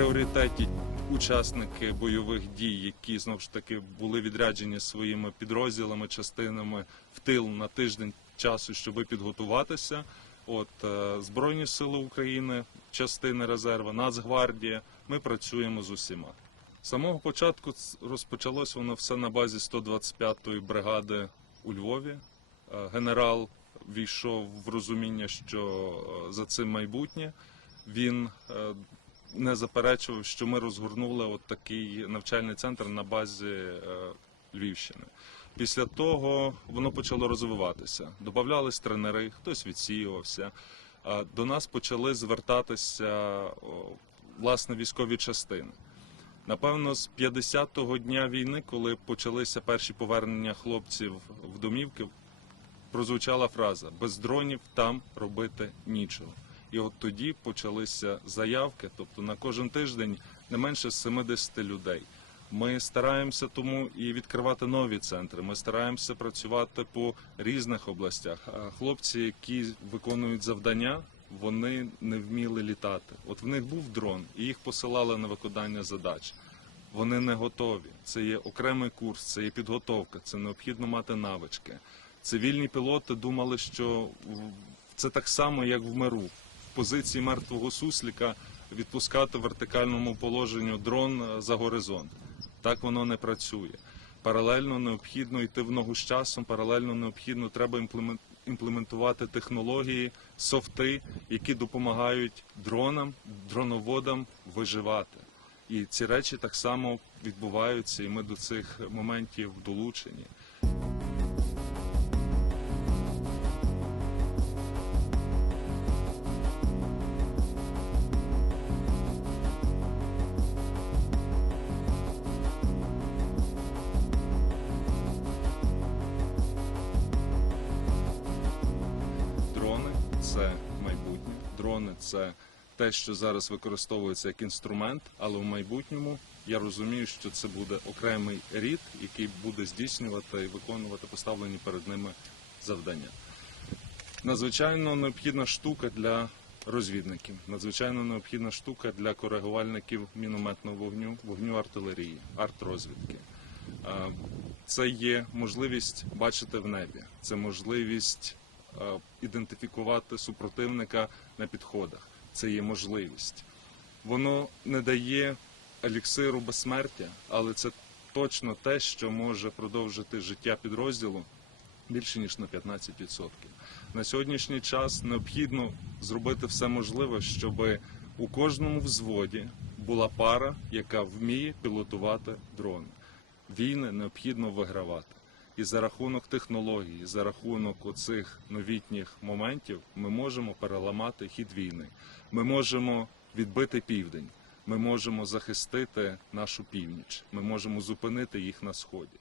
пріоритеті учасники бойових дій, які знову ж таки були відряджені своїми підрозділами, частинами в тил на тиждень часу, щоб підготуватися. Збройні сили України, частини резерву, Нацгвардія, ми працюємо з усіма. З самого початку розпочалось воно все на базі 125-ї бригади у Львові. Генерал війшов в розуміння, що за цим майбутнє. Він не заперечував, що ми розгорнули такий навчальний центр на базі Львівщини. Після того воно почало розвиватися. Добавлялись тренери, хтось відсіювався. До нас почали звертатися власне військові частини. Напевно, з 50-го дня війни, коли почалися перші повернення хлопців в домівки, прозвучала фраза «без дронів там робити нічого». І от тоді почалися заявки, тобто на кожен тиждень не менше 70 людей. Ми стараємося тому і відкривати нові центри, ми стараємося працювати по різних областях. А хлопці, які виконують завдання, вони не вміли літати. От в них був дрон, і їх посилали на виконання задач. Вони не готові. Це є окремий курс, це є підготовка, це необхідно мати навички. Цивільні пілоти думали, що це так само, як в миру. В позиції мертвого суслика відпускати в вертикальному положенню дрон за горизонт. Так воно не працює. Паралельно необхідно йти в ногу з часом, паралельно необхідно треба імплементувати технології, софти, які допомагають дронам, дроноводам виживати. І ці речі так само відбуваються, і ми до цих моментів долучені. Дрони – це майбутнє, дрони – це те, що зараз використовується як інструмент, але в майбутньому я розумію, що це буде окремий рід, який буде здійснювати і виконувати поставлені перед ними завдання. Надзвичайно необхідна штука для розвідників, надзвичайно необхідна штука для коригувальників мінометного вогню, вогню артилерії, артрозвідки. Це є можливість бачити в небі, це можливість ідентифікувати супротивника на підходах. Це є можливість. Воно не дає еліксиру безсмертя, але це точно те, що може продовжити життя підрозділу більше ніж на 15%. На сьогоднішній час необхідно зробити все можливе, щоб у кожному взводі була пара, яка вміє пілотувати дрони. Війни необхідно вигравати. І за рахунок технологій, за рахунок оцих новітніх моментів ми можемо переламати хід війни. Ми можемо відбити південь, ми можемо захистити нашу північ, ми можемо зупинити їх на сході.